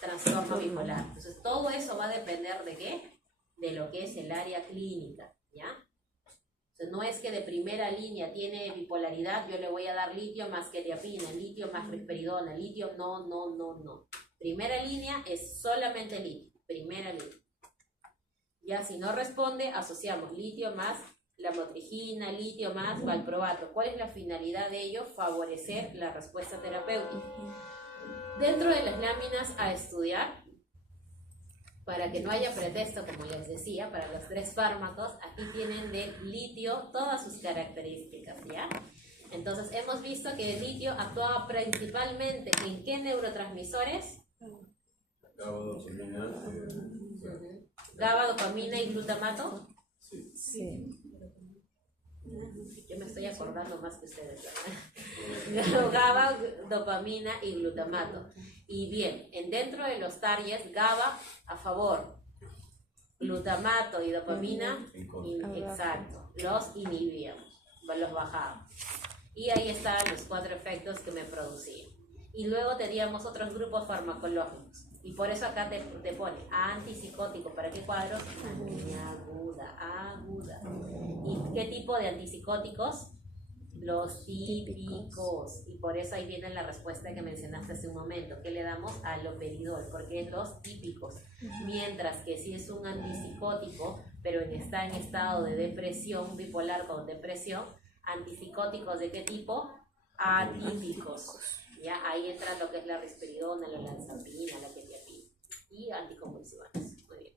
trastorno bipolar. Entonces, todo eso va a depender de qué, de lo que es el área clínica, ¿ya? No es que de primera línea tiene bipolaridad, yo le voy a dar litio más ketiapina, litio más risperidona, litio, no. Primera línea es solamente litio, primera línea. Ya si no responde, asociamos litio más lamotrigina, litio más valproato. ¿Cuál es la finalidad de ello? Favorecer la respuesta terapéutica. Dentro de las láminas a estudiar, para que no haya pretexto, como les decía, para los tres fármacos, aquí tienen de litio todas sus características, ¿ya? Entonces, hemos visto que el litio actúa principalmente en ¿qué neurotransmisores? GABA, dopamina y glutamato. Sí. Yo me estoy acordando más que ustedes, ¿verdad? GABA, dopamina y glutamato. Y bien, dentro de los targets, GABA a favor, glutamato y dopamina, exacto, los inhibíamos, los bajábamos. Y ahí estaban los 4 efectos que me producían. Y luego teníamos otros grupos farmacológicos. Y por eso acá te pone antipsicótico. ¿Para qué cuadros? Anemia aguda. ¿Y qué tipo de antipsicóticos? Los típicos. Y por eso ahí viene la respuesta que mencionaste hace un momento. ¿Qué le damos? Aloperidol, porque es los típicos. Mientras que si es un antipsicótico, pero está en estado de depresión, bipolar con depresión, antipsicóticos ¿de qué tipo? Atípicos. ¿Ya? Ahí entra lo que es la risperidona, la olanzapina, la ketiapina y anticonvulsivantes. Muy bien.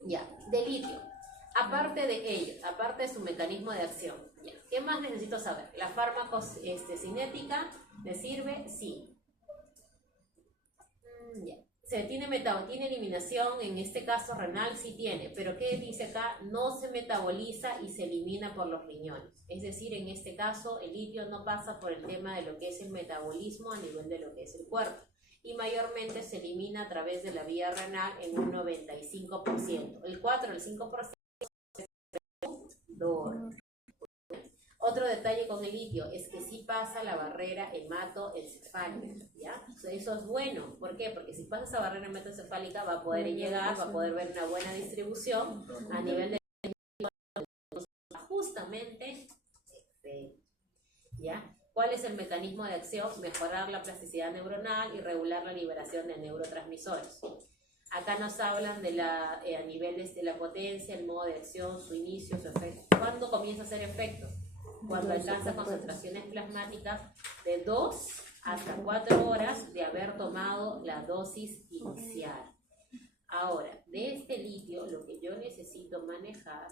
Ya, de litio. Aparte de ello, aparte de su mecanismo de acción, ¿ya? ¿Qué más necesito saber? ¿La farmacocinética me sirve? Sí. Ya. ¿Tiene eliminación? En este caso renal sí tiene, pero ¿qué dice acá? No se metaboliza y se elimina por los riñones. Es decir, en este caso el litio no pasa por el tema de lo que es el metabolismo a nivel de lo que es el cuerpo. Y mayormente se elimina a través de la vía renal en un 95%. El 4, el 5% es dolor. Otro detalle con el litio es que sí pasa la barrera hematoencefálica, ¿ya? O sea, eso es bueno. ¿Por qué? Porque si pasa esa barrera hematoencefálica va a poder llegar, va a poder ver una buena distribución a nivel de justamente, ¿ya? ¿Cuál es el mecanismo de acción? Mejorar la plasticidad neuronal y regular la liberación de neurotransmisores. Acá nos hablan de a nivel de la potencia, el modo de acción, su inicio, su efecto. ¿Cuándo comienza a hacer efecto? cuando alcanza concentraciones plasmáticas de 2 hasta 4 horas de haber tomado la dosis inicial. Ahora, de este litio, lo que yo necesito manejar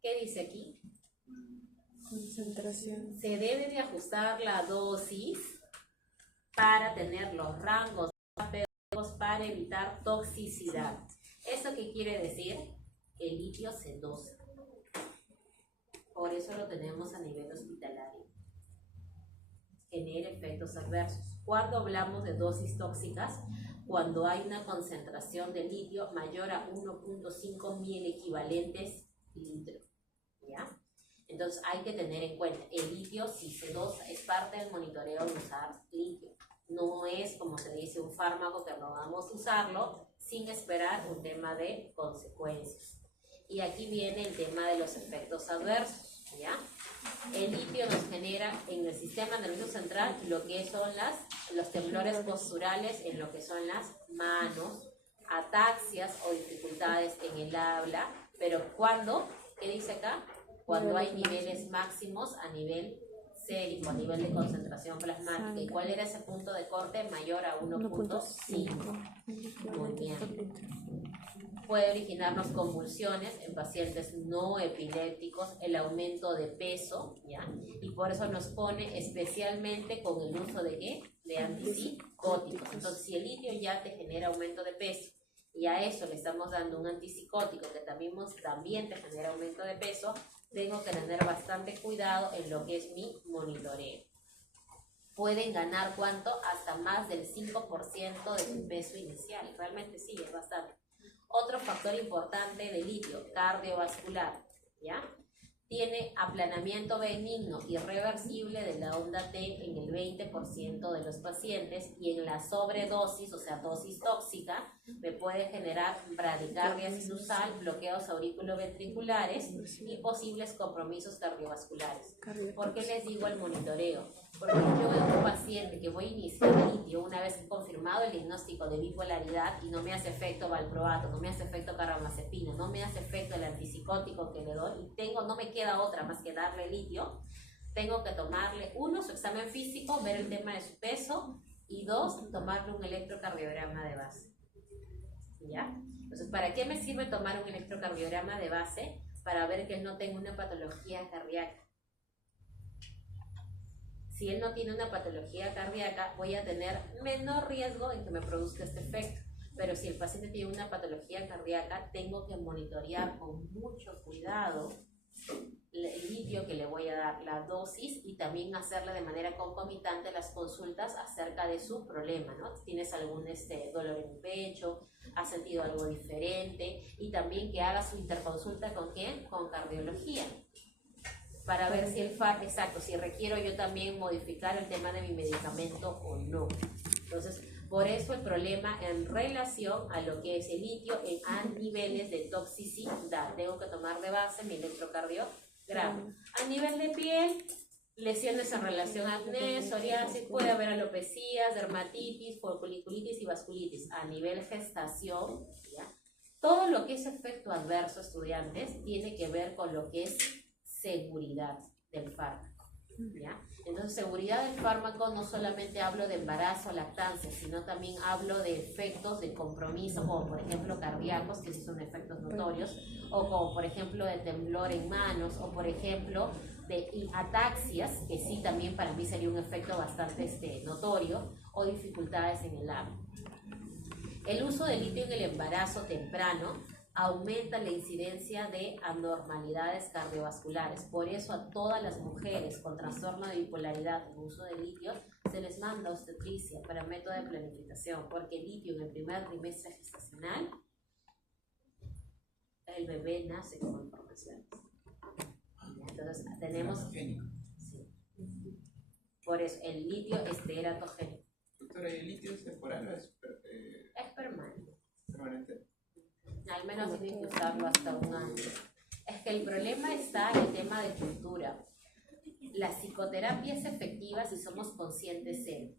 ¿qué dice aquí? Concentración. Se debe de ajustar la dosis para tener los rangos para evitar toxicidad. ¿Eso qué quiere decir? Que el litio se dosa. Por eso lo tenemos a nivel hospitalario. Genera efectos adversos. Cuando hablamos de dosis tóxicas, cuando hay una concentración de litio mayor a 1.5 mil equivalentes litro. ¿Ya? Entonces hay que tener en cuenta, el litio si se dosa es parte del monitoreo de usar litio. No es, como se dice, un fármaco que no vamos a usarlo sin esperar un tema de consecuencias. Y aquí viene el tema de los efectos adversos, ¿ya? El litio nos genera en el sistema nervioso central lo que son los temblores posturales en lo que son las manos, ataxias o dificultades en el habla, pero cuando, ¿qué dice acá? Cuando hay niveles máximos a nivel sérico, a nivel de concentración plasmática. ¿Y cuál era ese punto de corte? Mayor a 1.5. Muy bien. Puede originarnos convulsiones en pacientes no epilépticos, el aumento de peso, ¿ya? Y por eso nos pone especialmente con el uso de ¿qué? De antipsicóticos. Entonces, si el litio ya te genera aumento de peso y a eso le estamos dando un antipsicótico que también te genera aumento de peso, tengo que tener bastante cuidado en lo que es mi monitoreo. Pueden ganar ¿cuánto? Hasta más del 5% de su peso inicial. Realmente sí, es bastante. Otro factor importante de litio, cardiovascular, ¿ya? Tiene aplanamiento benigno y reversible de la onda T en el 20% de los pacientes y en la sobredosis, o sea, dosis tóxica, me puede generar bradicardia sinusal, bloqueos auriculoventriculares y posibles compromisos cardiovasculares. ¿Por qué les digo el monitoreo? Porque yo veo un paciente que voy a iniciar litio una vez confirmado el diagnóstico de bipolaridad y no me hace efecto valproato, no me hace efecto carbamazepina, no me hace efecto el antipsicótico que le doy y no me queda otra más que darle litio. Tengo que tomarle, 1, su examen físico, ver el tema de su peso y 2, tomarle un electrocardiograma de base. ¿Ya? Entonces, ¿para qué me sirve tomar un electrocardiograma de base? Para ver que él no tenga una patología cardíaca. Si él no tiene una patología cardíaca, voy a tener menor riesgo en que me produzca este efecto. Pero si el paciente tiene una patología cardíaca, tengo que monitorear con mucho cuidado el litio que le voy a dar, la dosis, y también hacerle de manera concomitante las consultas acerca de su problema, ¿no? ¿Tienes algún dolor en el pecho? ¿Has sentido algo diferente? Y también que haga su interconsulta ¿con quién? Con cardiología. Para ver si si requiero yo también modificar el tema de mi medicamento o no. Entonces, por eso el problema en relación a lo que es el litio a niveles de toxicidad. Tengo que tomar de base mi electrocardiograma. A nivel de piel, lesiones en relación a acné, psoriasis, puede haber alopecias, dermatitis, foliculitis y vasculitis. A nivel gestación, ¿ya? Todo lo que es efecto adverso, estudiantes, tiene que ver con lo que es seguridad del fármaco, ¿ya? Entonces, seguridad del fármaco no solamente hablo de embarazo, lactancia, sino también hablo de efectos de compromiso, como por ejemplo cardíacos, que sí son efectos notorios, o como por ejemplo de temblor en manos, o por ejemplo de ataxias, que sí también para mí sería un efecto bastante notorio, o dificultades en el habla. El uso de litio en el embarazo temprano aumenta la incidencia de anormalidades cardiovasculares. Por eso a todas las mujeres con trastorno de bipolaridad con uso de litio se les manda obstetricia para método de planificación, porque el litio en el primer trimestre gestacional, el bebé nace con malformaciones. Entonces tenemos... Sí. Por eso el litio es teratogénico. Doctora, ¿y el litio es temporal o es permanente? Permanente. Al menos tienen que usarlo hasta 1 año. Es que el problema está en el tema de cultura. La psicoterapia es efectiva si somos conscientes de,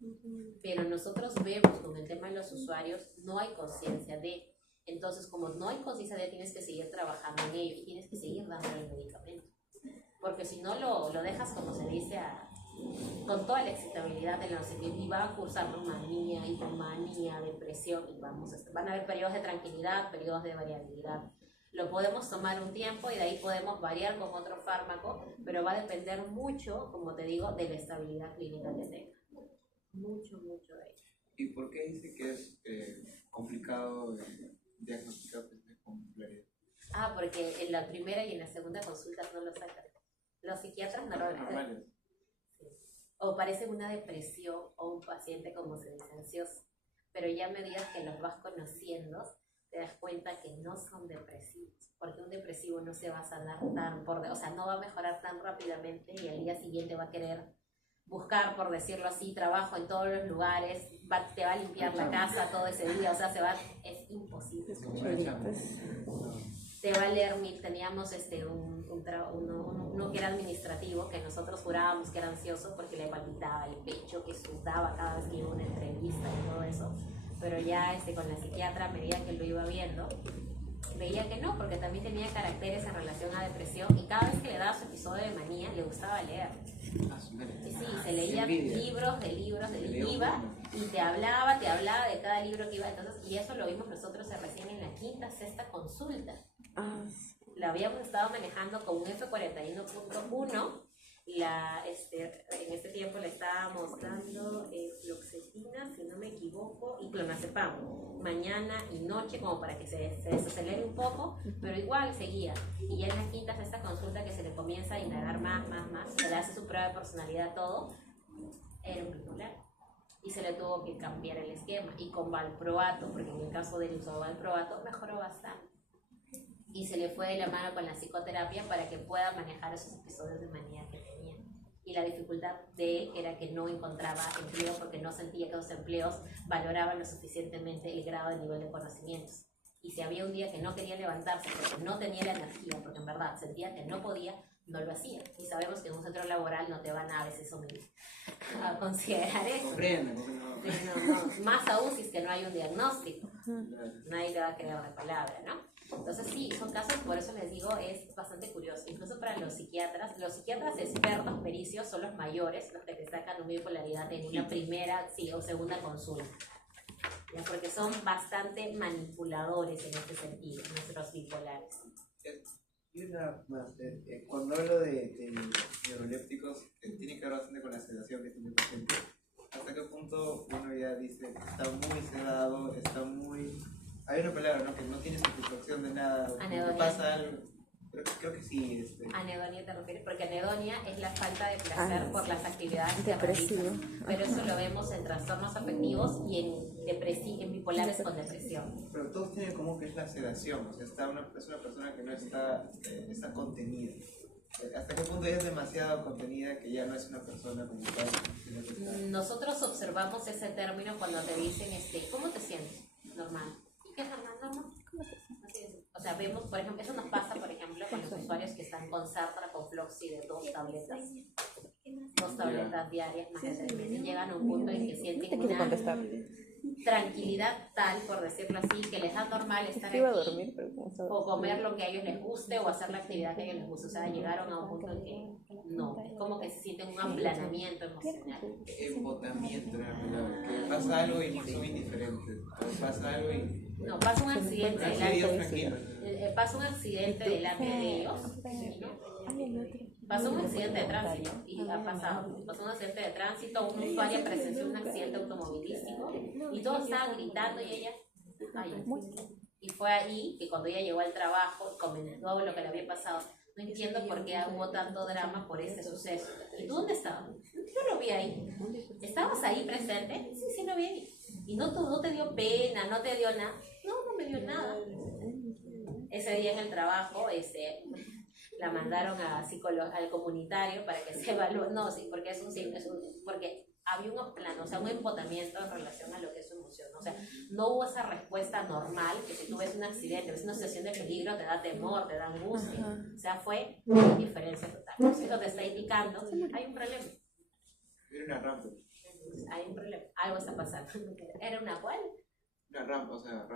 pero nosotros vemos con el tema de los usuarios, no hay conciencia de. Entonces, como no hay conciencia de tienes que seguir trabajando en ello y tienes que seguir dándole el medicamento. Porque si no lo dejas, como se dice, con toda la excitabilidad de la no sé qué, y va a cursar manía, hipomanía, depresión, y van a haber periodos de tranquilidad, periodos de variabilidad. Lo podemos tomar un tiempo y de ahí podemos variar con otro fármaco, pero va a depender mucho, como te digo, de la estabilidad clínica que tenga. Mucho, mucho de ello. ¿Y por qué dice que es complicado diagnosticar con claridad? Porque en la primera y en la segunda consulta no lo sacan. Los psiquiatras normalmente. Sí. O parece una depresión o un paciente, como se dice, ansioso. Pero ya a medida que los vas conociendo, te das cuenta que no son depresivos. Porque un depresivo no se va a sanar o sea, no va a mejorar tan rápidamente y al día siguiente va a querer buscar, por decirlo así, trabajo en todos los lugares, te va a limpiar la casa todo ese día, o sea, es imposible. Te va a leer, teníamos uno que era administrativo, que nosotros jurábamos que era ansioso porque le palpitaba el pecho, que sudaba cada vez que iba a una entrevista y todo eso, pero ya con la psiquiatra, a medida que lo iba viendo, veía que no, porque también tenía caracteres en relación a depresión y cada vez que le daba su episodio de manía le gustaba leer. Y sí, se leía libros, iba y te hablaba de cada libro que iba, entonces, y eso lo vimos nosotros recién en la quinta, sexta consulta. La habíamos estado manejando con un F41.1. En este tiempo le estábamos dando fluoxetina, si no me equivoco, y clonazepam, mañana y noche, como para que se desacelere un poco, pero igual seguía. Y ya en la quinta, sexta consulta que se le comienza a indagar más, se le hace su prueba de personalidad, todo, era un bipolar. Y se le tuvo que cambiar el esquema. Y con valproato, porque en el caso del uso de valproato, mejoró bastante. Y se le fue de la mano con la psicoterapia para que pueda manejar esos episodios de manía que tenía. Y la dificultad de él era que no encontraba empleo porque no sentía que los empleos valoraban lo suficientemente el grado de nivel de conocimientos. Y si había un día que no quería levantarse porque no tenía la energía, porque en verdad sentía que no podía, no lo hacía. Y sabemos que en un centro laboral no te van a veces a considerar eso. No. Más aún si es que no hay un diagnóstico. Nadie te va a creer la palabra, ¿no? Entonces sí, son casos, por eso les digo, es bastante curioso. Incluso para los psiquiatras expertos, pericios, son los mayores, los que te sacan una bipolaridad en una primera o segunda consulta. ¿Ya? Porque son bastante manipuladores en este sentido, nuestros bipolares. Y una más, cuando hablo de neurolépticos, tiene que ver bastante con la sedación que tiene el paciente. ¿Hasta qué punto uno ya dice, está muy sedado, está muy... Hay una palabra, ¿no? Que no tiene satisfacción de nada, que pasa algo. Creo que sí. Anedonia te refieres, porque anedonia es la falta de placer por las actividades que realizas. Pero eso lo vemos en trastornos afectivos y en bipolares con depresión. Pero todos tienen como que es la sedación, o sea, es una persona que no está contenida. ¿Hasta qué punto ya es demasiado contenida que ya no es una persona como tal? Nosotros observamos ese término cuando te dicen, ¿cómo te sientes? Normal. ¿Qué es normal? O sea, vemos, por ejemplo, eso nos pasa, por ejemplo, con los usuarios que están con Sartra, con Floxi de 2 tabletas. 2 tabletas diarias, más de 3 meses. Llegan a un punto en que sienten una tranquilidad tal, por decirlo así, que les da normal estar aquí, o comer lo que a ellos les guste, o hacer la actividad que a ellos les guste. O sea, llegaron a un punto en que no, es como que se sienten un aplanamiento emocional. Embotamiento, que pasa algo y son indiferentes. Pasa algo y... No, pasa un accidente pasa un accidente delante de ellos. Pasó un accidente de tránsito y ha pasado. Pasó un accidente de tránsito, una usuaria presenció un accidente automovilístico y todos estaban gritando y ella. Y fue ahí que cuando ella llegó al trabajo comentó lo que le había pasado. No entiendo por qué hubo tanto drama por este suceso. ¿Y tú dónde estabas? Yo lo vi ahí. ¿Estabas ahí presente? Sí, lo vi ahí. ¿Y no te dio pena? ¿No te dio nada? No me dio nada. Ese día en el trabajo, la mandaron al comunitario para que se evalúe. No, sí, porque porque había unos planos, o sea, un empotamiento en relación a lo que es su emoción. O sea, no hubo esa respuesta normal, que si tú ves un accidente, ves una situación de peligro, te da temor, te da angustia. O sea, fue una diferencia total. Eso te está indicando, hay un problema. Era una rampa. Hay un problema, algo está pasando. ¿Era una cuál? Una rampa, o sea,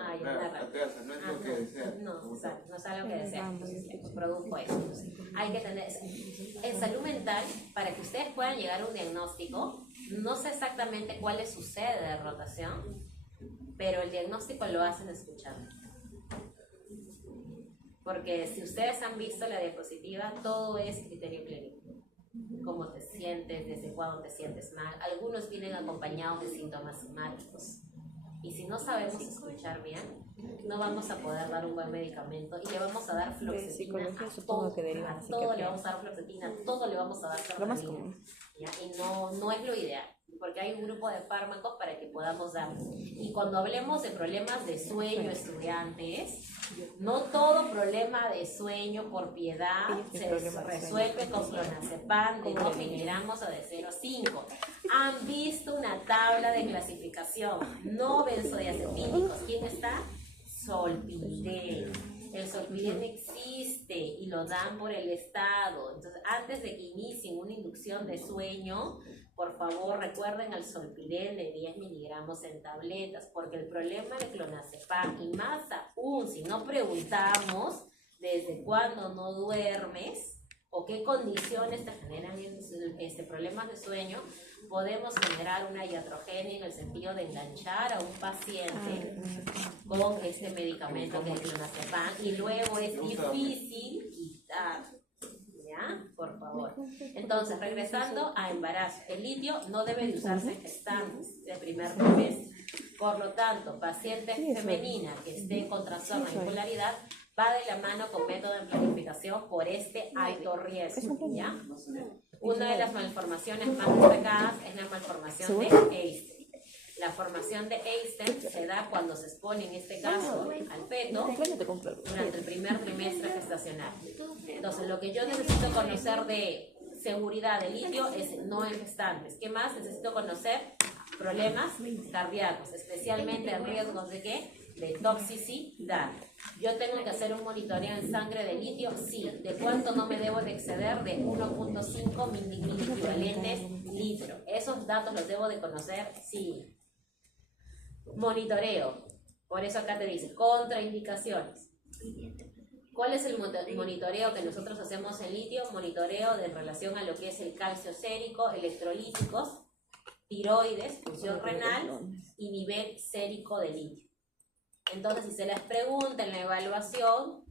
Ah, ya, claro, una rampa. la pedaza, no es lo que desea. No, exacto, no es algo que desea. Entonces, produjo eso. Entonces, hay que tener, en salud mental, para que ustedes puedan llegar a un diagnóstico, no sé exactamente cuál es su sede de rotación, pero el diagnóstico lo hacen escuchando. Porque si ustedes han visto la diapositiva, todo es criterio clínico. Cómo te sientes, desde cuándo te sientes mal. Algunos vienen acompañados de síntomas somáticos. Y si no sabemos escuchar bien, no vamos a poder dar un buen medicamento y le vamos a dar fluoxetina a todo, le vamos a dar fluoxetina, a todo le vamos a dar sertralina, ¿ya? Y no es lo ideal, porque hay un grupo de fármacos para que podamos dar. Y cuando hablemos de problemas de sueño, estudiantes, no todo problema de sueño por piedad se resuelve con clonazepam de 2 miligramos o de 0,5. Han visto una tabla de clasificación, no benzodiazepínicos. ¿Quién está? Solpidem. El Solpidem existe y lo dan por el Estado. Entonces, antes de que inicien una inducción de sueño, por favor recuerden al Solpidem de 10 miligramos en tabletas, porque el problema de clonazepam, y más aún si no preguntamos desde cuándo no duermes o qué condiciones te generan problemas de sueño, podemos generar una iatrogenia en el sentido de enganchar a un paciente con este medicamento que es clonazepam y luego es difícil quitar. ¿Ya? Por favor. Entonces, regresando a embarazo, el litio no debe de usarse en gestantes de primer trimestre. Por lo tanto, paciente femenina que esté con trastorno de bipolaridad va de la mano con método de planificación por este alto riesgo. ¿Ya? Una de las malformaciones más destacadas es la malformación de Eister. La formación de Eister se da cuando se expone, en este caso, al feto durante el primer trimestre gestacional. Entonces, lo que yo necesito conocer de seguridad de litio es no en gestantes. ¿Qué más? Necesito conocer problemas cardíacos, especialmente en riesgos de ¿qué? De toxicidad. Yo tengo que hacer un monitoreo en sangre de litio, sí. ¿De cuánto no me debo de exceder? De 1.5 miliequivalentes litro. ¿Esos datos los debo de conocer? Sí. Monitoreo. Por eso acá te dice contraindicaciones. ¿Cuál es el monitoreo que nosotros hacemos en litio? Monitoreo en relación a lo que es el calcio sérico, electrolíticos, tiroides, función renal y nivel sérico de litio. Entonces, si se les pregunta en la evaluación,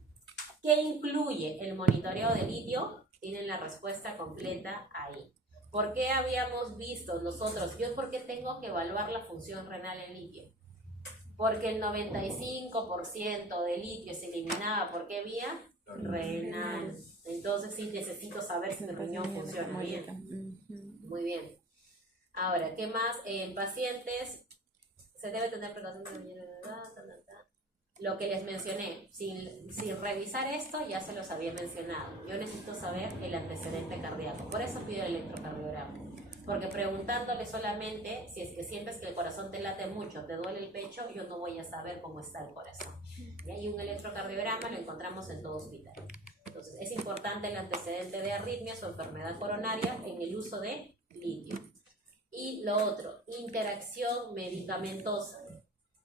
¿qué incluye el monitoreo de litio? Tienen la respuesta completa ahí. ¿Por qué habíamos visto nosotros? Yo, ¿por qué tengo que evaluar la función renal en litio? Porque el 95% de litio se eliminaba, ¿por qué vía? Renal. Entonces, sí necesito saber si mi riñón funciona bien. Muy bien. Ahora, ¿qué más? En pacientes se debe tener precaución de lo que les mencioné. Sin revisar esto, ya se los había mencionado. Yo necesito saber el antecedente cardíaco. Por eso pido el electrocardiograma. Porque preguntándole solamente, si es que sientes que el corazón te late mucho, te duele el pecho, yo no voy a saber cómo está el corazón. Y hay un electrocardiograma, lo encontramos en todo hospital. Entonces, es importante el antecedente de arritmias o enfermedad coronaria en el uso de litio. Y lo otro, interacción medicamentosa.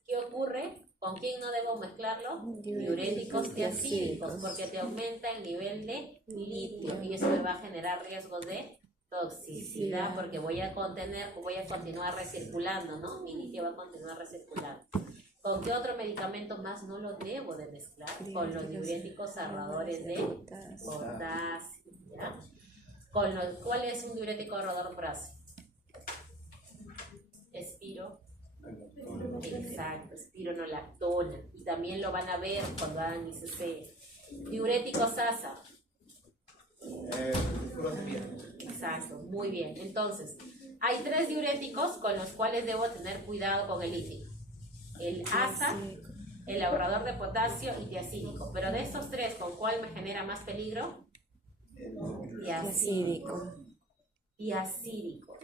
¿Qué ocurre? ¿Con quién no debo mezclarlo? Diuréticos y acídicos, porque te aumenta el nivel de litio y eso me va a generar riesgos de toxicidad, porque voy a continuar recirculando, ¿no? Mi litio va a continuar recirculando. ¿Con qué otro medicamento más no lo debo de mezclar? Con los diuréticos ahorradores de potasio, ¿ya? ¿Cuál es un diurético ahorrador de potasio? Espiro. Exacto, espironolactona. Y también lo van a ver cuando hagan ICC. Diurético SASA. Exacto, muy bien. Entonces, hay 3 diuréticos con los cuales debo tener cuidado con el litio. El ASA, el ahorrador de potasio y tiacídico. Pero de estos 3, ¿con cuál me genera más peligro? Tiacídico. Tiacídico.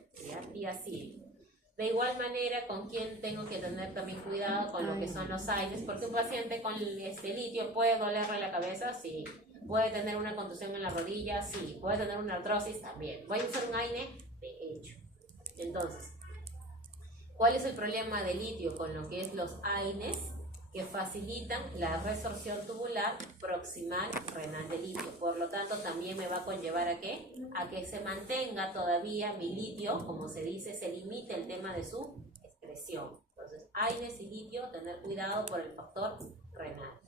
De igual manera, ¿con quién tengo que tener también cuidado? Con lo que son los AINES, porque un paciente con litio puede dolerle la cabeza, sí. Puede tener una contusión en la rodilla, sí. Puede tener una artrosis también. Voy a usar un AINE, de hecho. Entonces, ¿Cuál es el problema del litio con lo que es los AINES? Que facilitan la resorción tubular proximal renal de litio. Por lo tanto, también me va a conllevar ¿a qué? A que se mantenga todavía mi litio, como se dice, se limite el tema de su excreción. Entonces, AINES y litio, tener cuidado por el factor renal.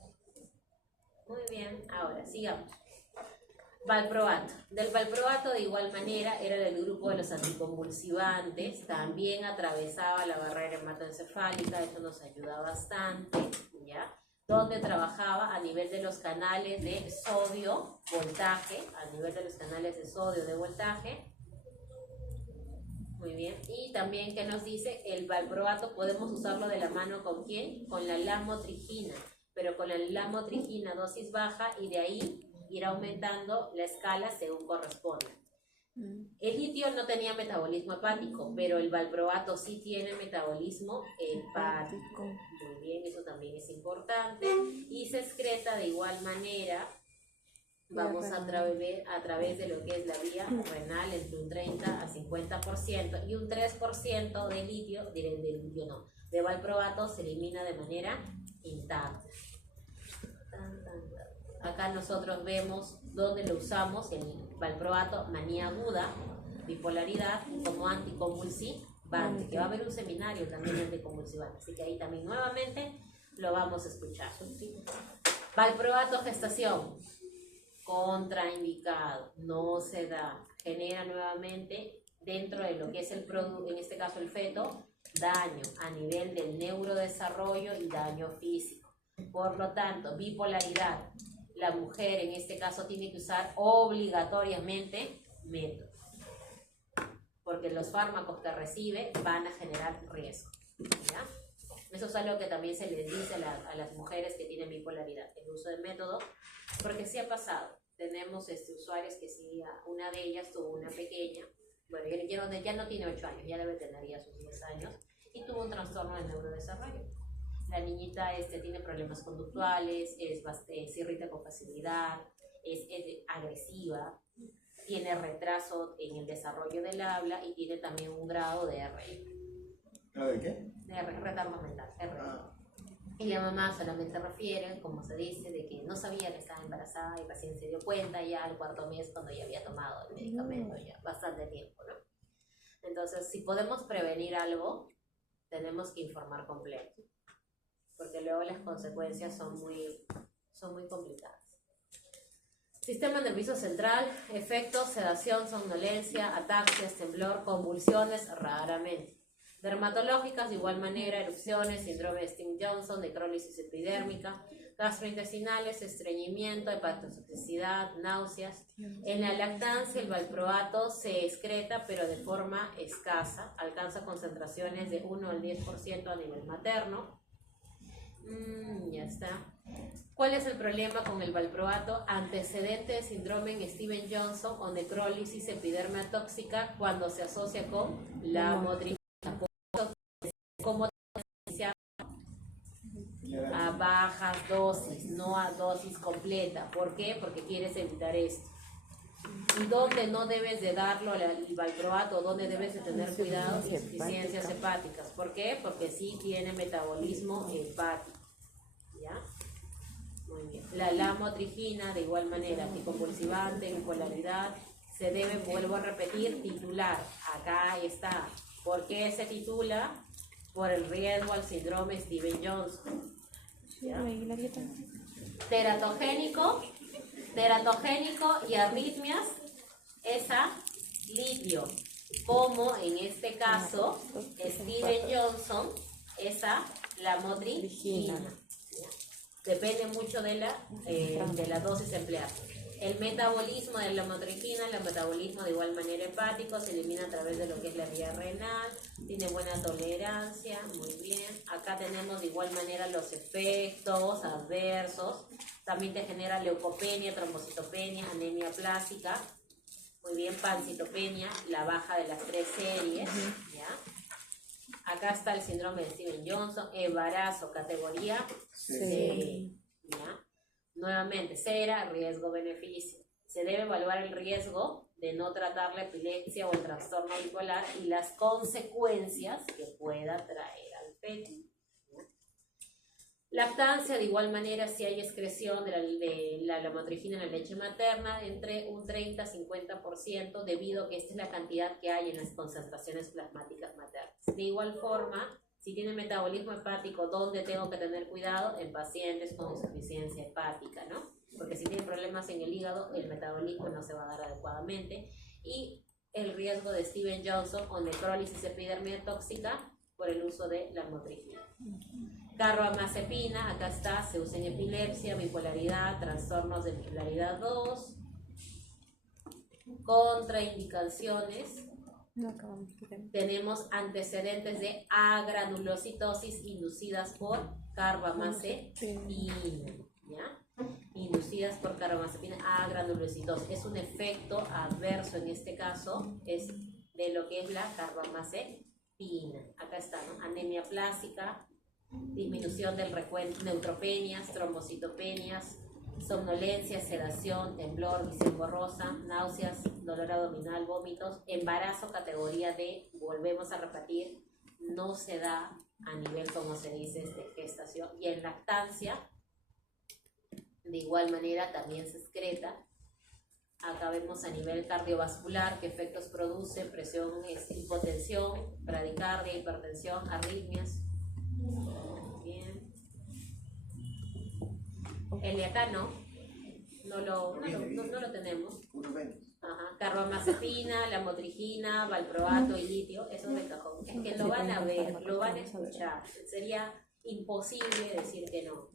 Muy bien, ahora sigamos. Valproato. Del valproato de igual manera era del grupo de los anticonvulsivantes, también atravesaba la barrera hematoencefálica, eso nos ayuda bastante, ¿ya? Donde trabajaba a nivel de los canales de sodio, voltaje, a nivel de los canales de sodio de voltaje. Muy bien, y también que nos dice el valproato podemos usarlo de la mano ¿con quién? Con la lamotrigina, pero con la lamotrigina dosis baja y de ahí ir aumentando la escala según corresponda. El litio no tenía metabolismo hepático, pero el valproato sí tiene metabolismo hepático. Muy bien, eso también es importante. Y se excreta de igual manera, vamos a través de lo que es la vía renal entre un 30 a 50% y un 3% de litio, de valproato se elimina de manera intacta. Acá nosotros vemos dónde lo usamos, el valproato, manía aguda, bipolaridad, como anticonvulsivante, que va a haber un seminario también de anticonvulsivante, así que ahí también nuevamente lo vamos a escuchar. Valproato gestación, contraindicado, no se da, genera nuevamente dentro de lo que es el producto, en este caso el feto, daño a nivel del neurodesarrollo y daño físico. Por lo tanto, bipolaridad, la mujer en este caso tiene que usar obligatoriamente método, porque los fármacos que recibe van a generar riesgo, ¿ya? Eso es algo que también se les dice a las mujeres que tienen bipolaridad, el uso de método, porque sí ha pasado. Tenemos usuarios que sí, una de ellas tuvo una pequeña, bueno, ya no tiene 8 años, ya debe tener ya sus 10 años, y tuvo un trastorno de neurodesarrollo. La niñita tiene problemas conductuales, se irrita con facilidad, es agresiva, tiene retraso en el desarrollo del habla y tiene también un grado de RM. ¿Grado de qué? De retardo mental, RM. Y la mamá solamente refiere, como se dice, de que no sabía que estaba embarazada y recién se dio cuenta ya al 4.er mes cuando ya había tomado el medicamento ya bastante tiempo, ¿no? Entonces, si podemos prevenir algo, tenemos que informar completo, porque luego las consecuencias son muy complicadas. Sistema nervioso central, efectos, sedación, somnolencia, ataxias, temblor, convulsiones, raramente. Dermatológicas, de igual manera, erupciones, síndrome de Stevens-Johnson, necrólisis epidérmica, gastrointestinales, estreñimiento, hepatotoxicidad, náuseas. En la lactancia, el valproato se excreta, pero de forma escasa, alcanza concentraciones de 1 al 10% a nivel materno. Ya está. ¿Cuál es el problema con el valproato? Antecedente de síndrome en Stevens-Johnson o necrólisis epidermal tóxica cuando se asocia con la motricidad. Como a bajas dosis, no a dosis completa. ¿Por qué? Porque quieres evitar esto. ¿Y dónde no debes de darlo el valproato? ¿Dónde debes de tener cuidado? Insuficiencias hepáticas. ¿Por qué? Porque sí tiene metabolismo hepático. ¿Ya? Muy bien. La lamotrigina, de igual manera, anticonvulsivante, bipolaridad, se debe, vuelvo a repetir, titular. Acá está. ¿Por qué se titula? Por el riesgo al síndrome Stevens-Johnson. Teratogénico y arritmias, esa litio, como en este caso Stevens-Johnson, esa lamotrigina. Depende mucho de la dosis empleada. El metabolismo de la lamotrigina, el metabolismo de igual manera hepático, se elimina a través de lo que es la vía renal, tiene buena tolerancia, muy bien. Acá tenemos de igual manera los efectos adversos, también te genera leucopenia, trombocitopenia, anemia plástica, muy bien, pancitopenia, la baja de las 3 series, ¿ya? Acá está el síndrome de Stevens-Johnson, embarazo, categoría C, ¿ya? Nuevamente, cera, riesgo-beneficio. Se debe evaluar el riesgo de no tratar la epilepsia o el trastorno bipolar y las consecuencias que pueda traer al feto. Lactancia, de igual manera, si hay excreción de la lamotrigina en la leche materna, entre un 30-50%, debido a que esta es la cantidad que hay en las concentraciones plasmáticas maternas. De igual forma, si tiene metabolismo hepático, ¿dónde tengo que tener cuidado? En pacientes con insuficiencia hepática, ¿no? Porque si tiene problemas en el hígado, el metabolismo no se va a dar adecuadamente. Y el riesgo de Steven Johnson o necrólisis epidermal tóxica por el uso de lamotrigina. Carbamazepina, acá está, se usa en epilepsia, bipolaridad, trastornos de bipolaridad 2, contraindicaciones. Tenemos antecedentes de agranulocitosis inducidas por carbamazepina, ¿ya? Inducidas por carbamazepina, agranulocitosis. Es un efecto adverso en este caso, es de lo que es la carbamazepina. Acá está, ¿no? Anemia plástica, disminución del recuento, neutropenias, trombocitopenias, somnolencia, sedación, temblor, visión borrosa, náuseas, dolor abdominal, vómitos, embarazo categoría D, volvemos a repetir, no se da a nivel, como se dice, de gestación, y en lactancia, de igual manera también se excreta. Acá vemos a nivel cardiovascular qué efectos produce, presión, hipotensión, bradicardia, hipertensión, arritmias. Bien. El de acá no lo tenemos. Ajá. Carbamazepina, lamotrigina, valproato y litio, eso es de cajón. Es que lo van a ver, lo van a escuchar. Sería imposible decir que no.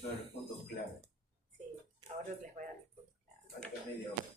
Son los puntos clave. Sí, ahora les voy a dar los puntos clave. Falta media hora.